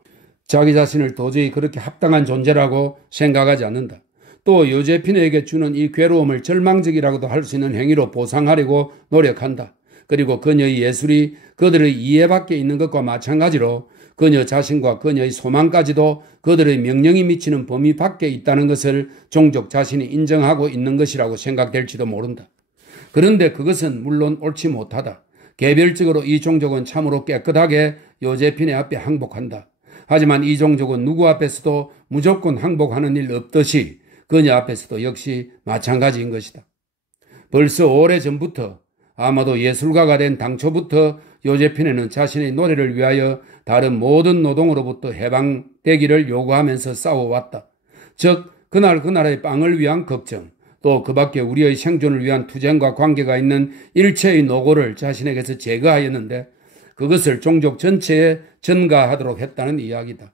자기 자신을 도저히 그렇게 합당한 존재라고 생각하지 않는다. 또 요제피네에게 주는 이 괴로움을 절망적이라고도 할 수 있는 행위로 보상하려고 노력한다. 그리고 그녀의 예술이 그들의 이해 밖에 있는 것과 마찬가지로 그녀 자신과 그녀의 소망까지도 그들의 명령이 미치는 범위 밖에 있다는 것을 종족 자신이 인정하고 있는 것이라고 생각될지도 모른다. 그런데 그것은 물론 옳지 못하다. 개별적으로 이 종족은 참으로 깨끗하게 요제피네 앞에 항복한다. 하지만 이 종족은 누구 앞에서도 무조건 항복하는 일 없듯이 그녀 앞에서도 역시 마찬가지인 것이다. 벌써 오래전부터, 아마도 예술가가 된 당초부터 요제피네는 자신의 노래를 위하여 다른 모든 노동으로부터 해방되기를 요구하면서 싸워왔다. 즉 그날 그날의 빵을 위한 걱정, 또 그 밖에 우리의 생존을 위한 투쟁과 관계가 있는 일체의 노고를 자신에게서 제거하였는데 그것을 종족 전체에 전가하도록 했다는 이야기다.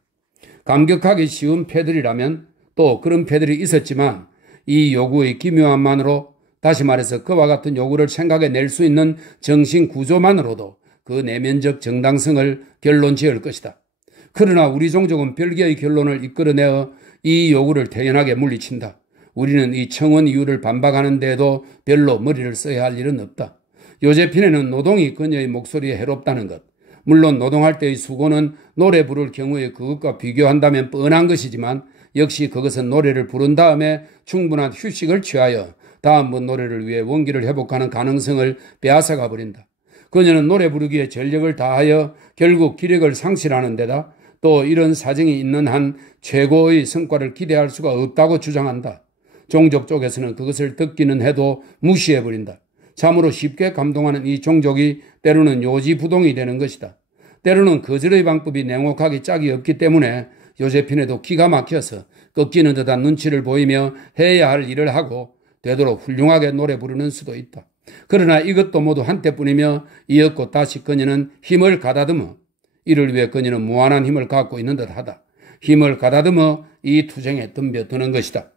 감격하기 쉬운 패들이라면 또 그런 패들이 있었지만 이 요구의 기묘함만으로, 다시 말해서 그와 같은 요구를 생각해 낼 수 있는 정신 구조만으로도 그 내면적 정당성을 결론 지을 것이다. 그러나 우리 종족은 별개의 결론을 이끌어내어 이 요구를 태연하게 물리친다. 우리는 이 청원 이유를 반박하는 데에도 별로 머리를 써야 할 일은 없다. 요제피네는 노동이 그녀의 목소리에 해롭다는 것, 물론 노동할 때의 수고는 노래 부를 경우에 그것과 비교한다면 뻔한 것이지만 역시 그것은 노래를 부른 다음에 충분한 휴식을 취하여 다음번 노래를 위해 원기를 회복하는 가능성을 빼앗아가 버린다. 그녀는 노래 부르기에 전력을 다하여 결국 기력을 상실하는 데다 또 이런 사정이 있는 한 최고의 성과를 기대할 수가 없다고 주장한다. 종족 쪽에서는 그것을 듣기는 해도 무시해버린다. 참으로 쉽게 감동하는 이 종족이 때로는 요지부동이 되는 것이다. 때로는 거절의 방법이 냉혹하기 짝이 없기 때문에 요제피네도 기가 막혀서 꺾이는 듯한 눈치를 보이며 해야 할 일을 하고 되도록 훌륭하게 노래 부르는 수도 있다. 그러나 이것도 모두 한때뿐이며 이었고 다시 그녀는 힘을 가다듬어 이를 위해 그녀는 무한한 힘을 갖고 있는 듯하다. 힘을 가다듬어 이 투쟁에 덤벼드는 것이다.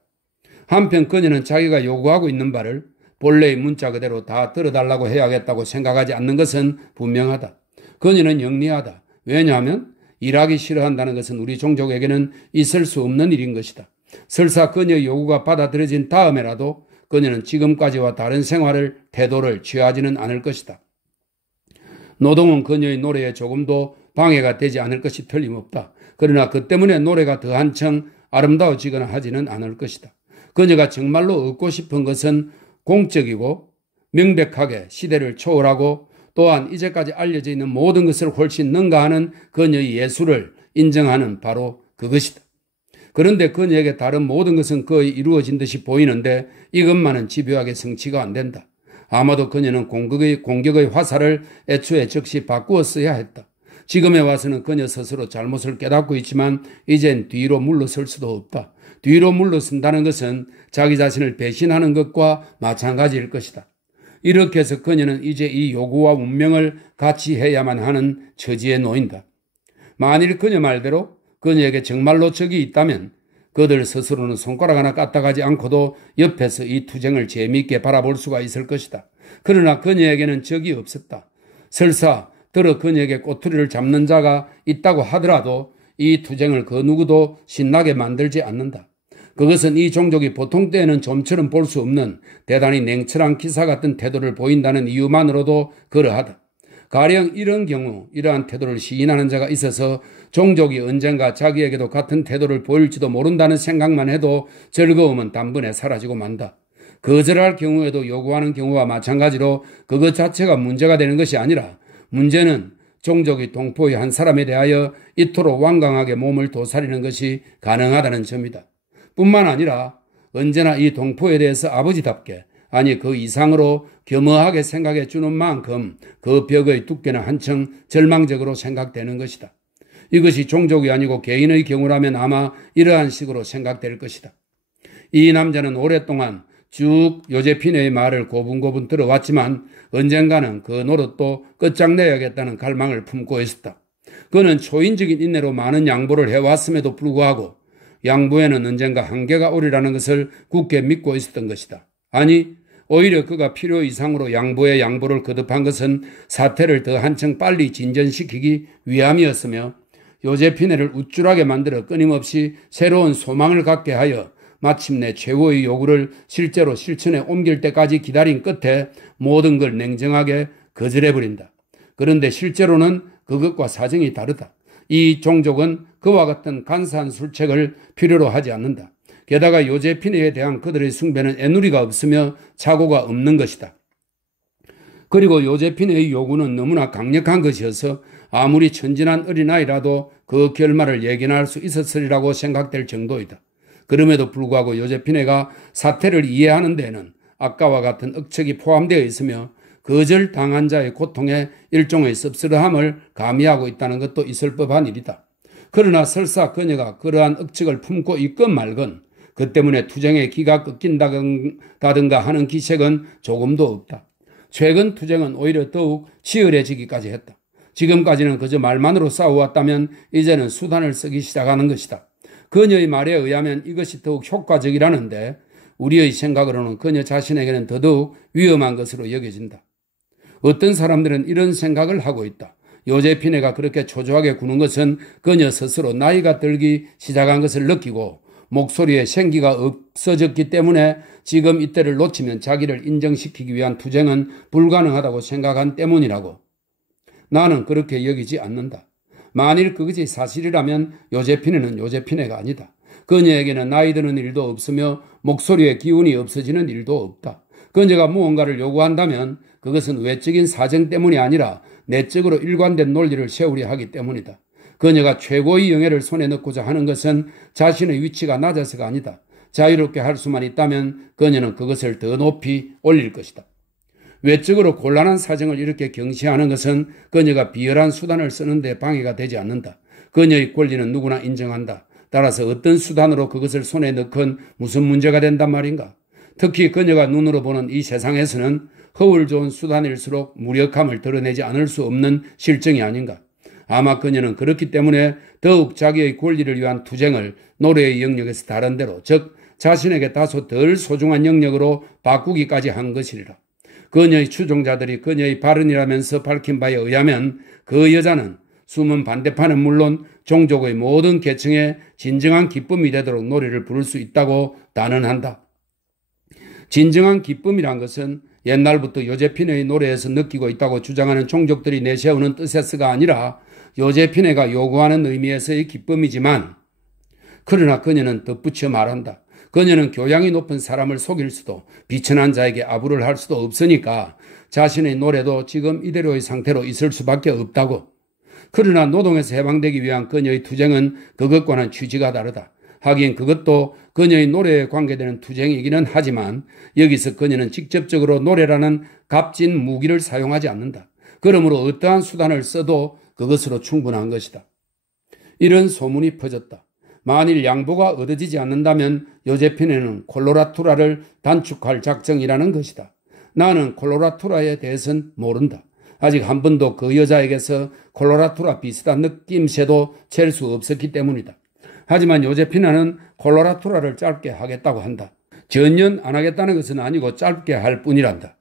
한편 그녀는 자기가 요구하고 있는 바를 본래의 문자 그대로 다 들어달라고 해야겠다고 생각하지 않는 것은 분명하다. 그녀는 영리하다. 왜냐하면 일하기 싫어한다는 것은 우리 종족에게는 있을 수 없는 일인 것이다. 설사 그녀의 요구가 받아들여진 다음에라도 그녀는 지금까지와 다른 태도를 취하지는 않을 것이다. 노동은 그녀의 노래에 조금도 방해가 되지 않을 것이 틀림없다. 그러나 그 때문에 노래가 더 한층 아름다워지거나 하지는 않을 것이다. 그녀가 정말로 얻고 싶은 것은 공적이고 명백하게 시대를 초월하고 또한 이제까지 알려져 있는 모든 것을 훨씬 능가하는 그녀의 예술을 인정하는 바로 그것이다. 그런데 그녀에게 다른 모든 것은 거의 이루어진 듯이 보이는데 이것만은 집요하게 성취가 안 된다. 아마도 그녀는 공격의 화살을 애초에 즉시 바꾸었어야 했다. 지금에 와서는 그녀 스스로 잘못을 깨닫고 있지만 이젠 뒤로 물러설 수도 없다. 뒤로 물러선다는 것은 자기 자신을 배신하는 것과 마찬가지일 것이다. 이렇게 해서 그녀는 이제 이 요구와 운명을 같이 해야만 하는 처지에 놓인다. 만일 그녀 말대로 그녀에게 정말로 적이 있다면 그들 스스로는 손가락 하나 까딱하지 않고도 옆에서 이 투쟁을 재미있게 바라볼 수가 있을 것이다. 그러나 그녀에게는 적이 없었다. 설사 들어 그녀에게 꼬투리를 잡는 자가 있다고 하더라도 이 투쟁을 그 누구도 신나게 만들지 않는다. 그것은 이 종족이 보통 때에는 좀처럼 볼 수 없는 대단히 냉철한 기사 같은 태도를 보인다는 이유만으로도 그러하다. 가령 이런 경우 이러한 태도를 시인하는 자가 있어서 종족이 언젠가 자기에게도 같은 태도를 보일지도 모른다는 생각만 해도 즐거움은 단번에 사라지고 만다. 거절할 경우에도 요구하는 경우와 마찬가지로 그것 자체가 문제가 되는 것이 아니라 문제는 종족이 동포의 한 사람에 대하여 이토록 완강하게 몸을 도사리는 것이 가능하다는 점이다. 뿐만 아니라 언제나 이 동포에 대해서 아버지답게 아니 그 이상으로 겸허하게 생각해 주는 만큼 그 벽의 두께는 한층 절망적으로 생각되는 것이다. 이것이 종족이 아니고 개인의 경우라면 아마 이러한 식으로 생각될 것이다. 이 남자는 오랫동안 쭉 요제피네의 말을 고분고분 들어왔지만 언젠가는 그 노릇도 끝장내야겠다는 갈망을 품고 있었다. 그는 초인적인 인내로 많은 양보를 해왔음에도 불구하고 양보에는 언젠가 한계가 오리라는 것을 굳게 믿고 있었던 것이다. 아니 오히려 그가 필요 이상으로 양보에 양보를 거듭한 것은 사태를 더 한층 빨리 진전시키기 위함이었으며 요제피네를 우쭐하게 만들어 끊임없이 새로운 소망을 갖게 하여 마침내 최후의 요구를 실제로 실천에 옮길 때까지 기다린 끝에 모든 걸 냉정하게 거절해버린다. 그런데 실제로는 그것과 사정이 다르다. 이 종족은 그와 같은 간사한 술책을 필요로 하지 않는다. 게다가 요제피네에 대한 그들의 숭배는 애누리가 없으며 착오가 없는 것이다. 그리고 요제피네의 요구는 너무나 강력한 것이어서 아무리 천진한 어린아이라도 그 결말을 예견할 수 있었으리라고 생각될 정도이다. 그럼에도 불구하고 요제피네가 사태를 이해하는 데에는 아까와 같은 억측이 포함되어 있으며 거절당한 자의 고통에 일종의 씁쓸함을 가미하고 있다는 것도 있을 법한 일이다. 그러나 설사 그녀가 그러한 억측을 품고 있건 말건 그 때문에 투쟁의 기가 꺾인다든가 하는 기색은 조금도 없다. 최근 투쟁은 오히려 더욱 치열해지기까지 했다. 지금까지는 그저 말만으로 싸워왔다면 이제는 수단을 쓰기 시작하는 것이다. 그녀의 말에 의하면 이것이 더욱 효과적이라는데 우리의 생각으로는 그녀 자신에게는 더더욱 위험한 것으로 여겨진다. 어떤 사람들은 이런 생각을 하고 있다. 요제피네가 그렇게 초조하게 구는 것은 그녀 스스로 나이가 들기 시작한 것을 느끼고 목소리에 생기가 없어졌기 때문에 지금 이때를 놓치면 자기를 인정시키기 위한 투쟁은 불가능하다고 생각한 때문이라고. 나는 그렇게 여기지 않는다. 만일 그것이 사실이라면 요제피네는 요제피네가 아니다. 그녀에게는 나이 드는 일도 없으며 목소리에 기운이 없어지는 일도 없다. 그녀가 무언가를 요구한다면 그것은 외적인 사정 때문이 아니라 내적으로 일관된 논리를 세우려 하기 때문이다. 그녀가 최고의 영예를 손에 넣고자 하는 것은 자신의 위치가 낮아서가 아니다. 자유롭게 할 수만 있다면 그녀는 그것을 더 높이 올릴 것이다. 외적으로 곤란한 사정을 이렇게 경시하는 것은 그녀가 비열한 수단을 쓰는 데 방해가 되지 않는다. 그녀의 권리는 누구나 인정한다. 따라서 어떤 수단으로 그것을 손에 넣건 무슨 문제가 된단 말인가. 특히 그녀가 눈으로 보는 이 세상에서는 허울 좋은 수단일수록 무력함을 드러내지 않을 수 없는 실정이 아닌가. 아마 그녀는 그렇기 때문에 더욱 자기의 권리를 위한 투쟁을 노래의 영역에서 다른 데로, 즉 자신에게 다소 덜 소중한 영역으로 바꾸기까지 한 것이리라. 그녀의 추종자들이 그녀의 발언이라면서 밝힌 바에 의하면 그 여자는 숨은 반대파는 물론 종족의 모든 계층에 진정한 기쁨이 되도록 노래를 부를 수 있다고 단언한다. 진정한 기쁨이란 것은 옛날부터 요제피네의 노래에서 느끼고 있다고 주장하는 종족들이 내세우는 뜻에서가 아니라 요제피네가 요구하는 의미에서의 기쁨이지만, 그러나 그녀는 덧붙여 말한다. 그녀는 교양이 높은 사람을 속일 수도 비천한 자에게 아부를 할 수도 없으니까 자신의 노래도 지금 이대로의 상태로 있을 수밖에 없다고. 그러나 노동에서 해방되기 위한 그녀의 투쟁은 그것과는 취지가 다르다. 하긴 그것도 그녀의 노래에 관계되는 투쟁이기는 하지만 여기서 그녀는 직접적으로 노래라는 값진 무기를 사용하지 않는다. 그러므로 어떠한 수단을 써도 그것으로 충분한 것이다. 이런 소문이 퍼졌다. 만일 양보가 얻어지지 않는다면 요제피네는 콜로라투라를 단축할 작정이라는 것이다. 나는 콜로라투라에 대해서는 모른다. 아직 한 번도 그 여자에게서 콜로라투라 비슷한 느낌새도 챌 수 없었기 때문이다. 하지만 요제피나는 콜로라투라를 짧게 하겠다고 한다. 전혀 안 하겠다는 것은 아니고 짧게 할 뿐이란다.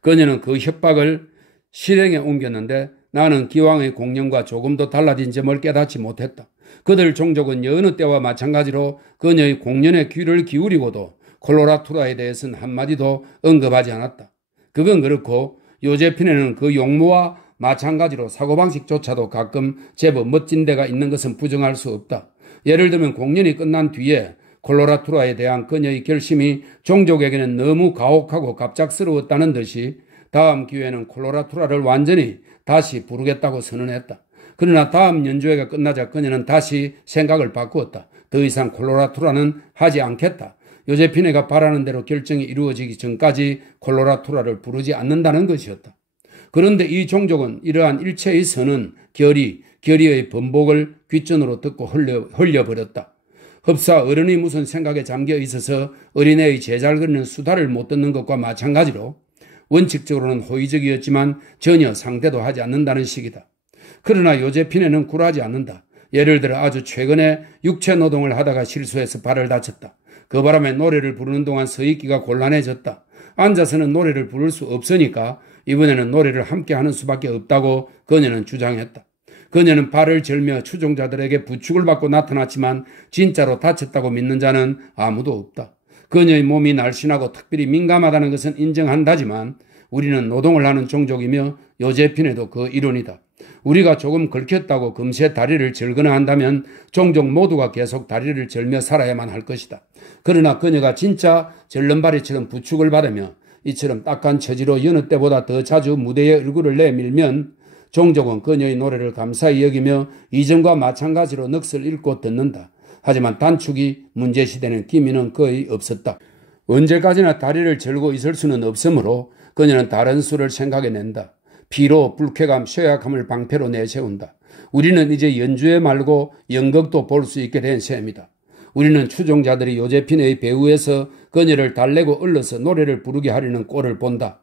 그녀는 그 협박을 실행에 옮겼는데 나는 기왕의 공연과 조금도 달라진 점을 깨닫지 못했다. 그들 종족은 여느 때와 마찬가지로 그녀의 공연에 귀를 기울이고도 콜로라투라에 대해서는 한마디도 언급하지 않았다. 그건 그렇고 요제피네는 그 용모와 마찬가지로 사고방식조차도 가끔 제법 멋진 데가 있는 것은 부정할 수 없다. 예를 들면 공연이 끝난 뒤에 콜로라투라에 대한 그녀의 결심이 종족에게는 너무 가혹하고 갑작스러웠다는 듯이 다음 기회에는 콜로라투라를 완전히 다시 부르겠다고 선언했다. 그러나 다음 연주회가 끝나자 그녀는 다시 생각을 바꾸었다. 더 이상 콜로라투라는 하지 않겠다. 요제피네가 바라는 대로 결정이 이루어지기 전까지 콜로라투라를 부르지 않는다는 것이었다. 그런데 이 종족은 이러한 일체의 선언, 결의의 번복을 귓전으로 듣고 흘려버렸다. 흡사 어른이 무슨 생각에 잠겨 있어서 어린애의 제잘 그리는 수다를 못 듣는 것과 마찬가지로 원칙적으로는 호의적이었지만 전혀 상대도 하지 않는다는 식이다. 그러나 요제피네는 굴하지 않는다. 예를 들어 아주 최근에 육체 노동을 하다가 실수해서 발을 다쳤다. 그 바람에 노래를 부르는 동안 서 있기가 곤란해졌다. 앉아서는 노래를 부를 수 없으니까 이번에는 노래를 함께 하는 수밖에 없다고 그녀는 주장했다. 그녀는 발을 절며 추종자들에게 부축을 받고 나타났지만 진짜로 다쳤다고 믿는 자는 아무도 없다. 그녀의 몸이 날씬하고 특별히 민감하다는 것은 인정한다지만 우리는 노동을 하는 종족이며 요제피네도 그 일원이다. 우리가 조금 긁혔다고 금세 다리를 절거나 한다면 종족 모두가 계속 다리를 절며 살아야만 할 것이다. 그러나 그녀가 진짜 절름발이처럼 부축을 받으며 이처럼 딱한 처지로 여느 때보다 더 자주 무대에 얼굴을 내밀면 종족은 그녀의 노래를 감사히 여기며 이전과 마찬가지로 넋을 잃고 듣는다. 하지만 단축이 문제시되는 기미는 거의 없었다. 언제까지나 다리를 절고 있을 수는 없으므로 그녀는 다른 수를 생각해낸다. 피로, 불쾌감, 쇠약함을 방패로 내세운다. 우리는 이제 연주회 말고 연극도 볼 수 있게 된 셈이다. 우리는 추종자들이 요제피네의 배우에서 그녀를 달래고 얼러서 노래를 부르게 하려는 꼴을 본다.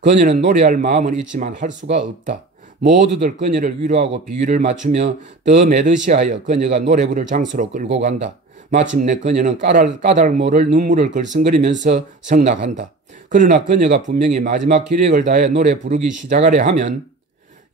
그녀는 노래할 마음은 있지만 할 수가 없다. 모두들 그녀를 위로하고 비위를 맞추며 떠매듯이 하여 그녀가 노래 부를 장소로 끌고 간다. 마침내 그녀는 까닭 모를 눈물을 글썽거리면서 성락한다. 그러나 그녀가 분명히 마지막 기력을 다해 노래 부르기 시작하려 하면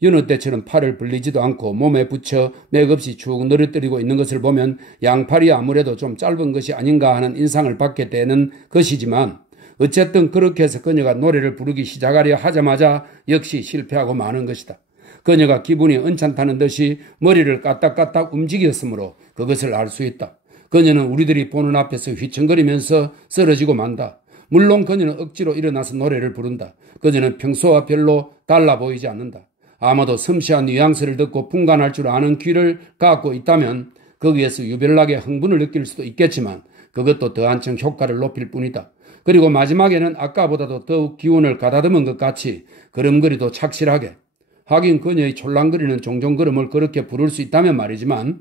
여느 때처럼 팔을 벌리지도 않고 몸에 붙여 맥없이 쭉 늘어뜨리고 있는 것을 보면 양팔이 아무래도 좀 짧은 것이 아닌가 하는 인상을 받게 되는 것이지만 어쨌든 그렇게 해서 그녀가 노래를 부르기 시작하려 하자마자 역시 실패하고 마는 것이다. 그녀가 기분이 언짢다는 듯이 머리를 까딱까딱 움직였으므로 그것을 알 수 있다. 그녀는 우리들이 보는 앞에서 휘청거리면서 쓰러지고 만다. 물론 그녀는 억지로 일어나서 노래를 부른다. 그녀는 평소와 별로 달라 보이지 않는다. 아마도 섬세한 뉘앙스를 듣고 분간할 줄 아는 귀를 갖고 있다면 거기에서 유별나게 흥분을 느낄 수도 있겠지만 그것도 더 한층 효과를 높일 뿐이다. 그리고 마지막에는 아까보다도 더욱 기운을 가다듬은 것 같이 걸음걸이도 착실하게. 하긴 그녀의 촐랑거리는 종종 걸음을 그렇게 부를 수 있다면 말이지만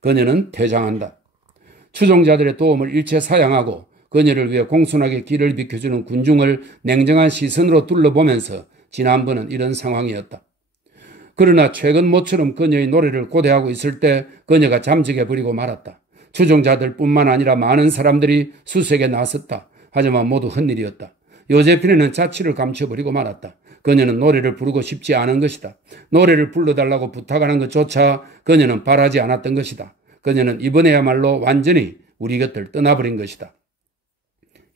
그녀는 퇴장한다. 추종자들의 도움을 일체 사양하고 그녀를 위해 공손하게 길을 비켜주는 군중을 냉정한 시선으로 둘러보면서 지난번은 이런 상황이었다. 그러나 최근 모처럼 그녀의 노래를 고대하고 있을 때 그녀가 잠적해 버리고 말았다. 추종자들뿐만 아니라 많은 사람들이 수색에 나섰다. 하지만 모두 헛일이었다. 요제피네는 자취를 감춰버리고 말았다. 그녀는 노래를 부르고 싶지 않은 것이다. 노래를 불러달라고 부탁하는 것조차 그녀는 바라지 않았던 것이다. 그녀는 이번에야말로 완전히 우리 곁을 떠나버린 것이다.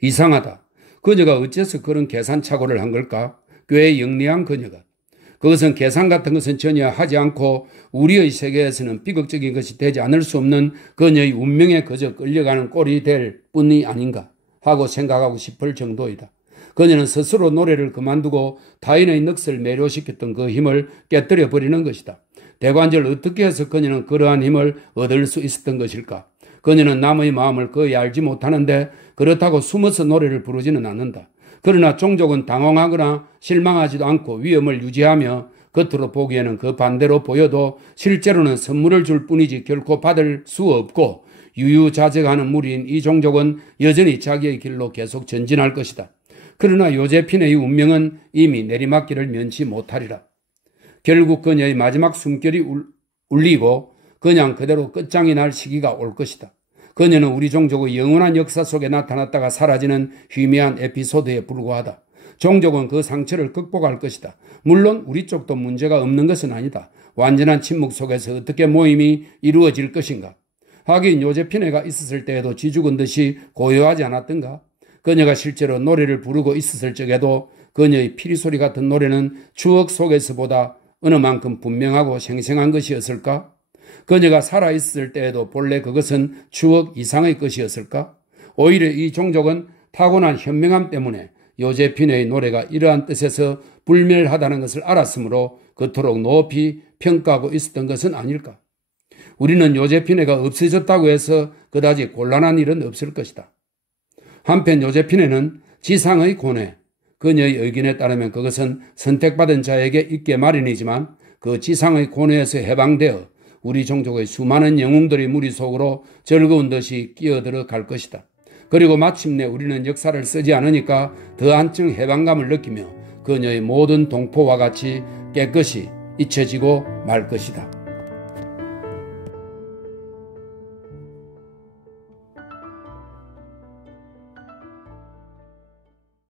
이상하다. 그녀가 어째서 그런 계산착오를 한 걸까? 꽤 영리한 그녀가. 그것은 계산 같은 것은 전혀 하지 않고 우리의 세계에서는 비극적인 것이 되지 않을 수 없는 그녀의 운명에 그저 끌려가는 꼴이 될 뿐이 아닌가 하고 생각하고 싶을 정도이다. 그녀는 스스로 노래를 그만두고 타인의 넋을 매료시켰던 그 힘을 깨뜨려 버리는 것이다. 대관절 어떻게 해서 그녀는 그러한 힘을 얻을 수 있었던 것일까? 그녀는 남의 마음을 거의 알지 못하는데 그렇다고 숨어서 노래를 부르지는 않는다. 그러나 종족은 당황하거나 실망하지도 않고 위엄을 유지하며 겉으로 보기에는 그 반대로 보여도 실제로는 선물을 줄 뿐이지 결코 받을 수 없고 유유자적하는 무리인 이 종족은 여전히 자기의 길로 계속 전진할 것이다. 그러나 요제핀의 운명은 이미 내리막길을 면치 못하리라. 결국 그녀의 마지막 숨결이 울리고 그냥 그대로 끝장이 날 시기가 올 것이다. 그녀는 우리 종족의 영원한 역사 속에 나타났다가 사라지는 희미한 에피소드에 불과하다. 종족은 그 상처를 극복할 것이다. 물론 우리 쪽도 문제가 없는 것은 아니다. 완전한 침묵 속에서 어떻게 모임이 이루어질 것인가. 하긴 요제피네가 있었을 때에도 쥐죽은 듯이 고요하지 않았던가. 그녀가 실제로 노래를 부르고 있었을 적에도 그녀의 피리소리 같은 노래는 추억 속에서보다 어느 만큼 분명하고 생생한 것이었을까? 그녀가 살아있을 때에도 본래 그것은 추억 이상의 것이었을까? 오히려 이 종족은 타고난 현명함 때문에 요제피네의 노래가 이러한 뜻에서 불멸하다는 것을 알았으므로 그토록 높이 평가하고 있었던 것은 아닐까? 우리는 요제피네가 없어졌다고 해서 그다지 곤란한 일은 없을 것이다. 한편 요제피네는 지상의 고뇌, 그녀의 의견에 따르면 그것은 선택받은 자에게 있게 마련이지만 그 지상의 고뇌에서 해방되어 우리 종족의 수많은 영웅들의 무리 속으로 즐거운 듯이 끼어들어 갈 것이다. 그리고 마침내 우리는 역사를 쓰지 않으니까 더 한층 해방감을 느끼며 그녀의 모든 동포와 같이 깨끗이 잊혀지고 말 것이다.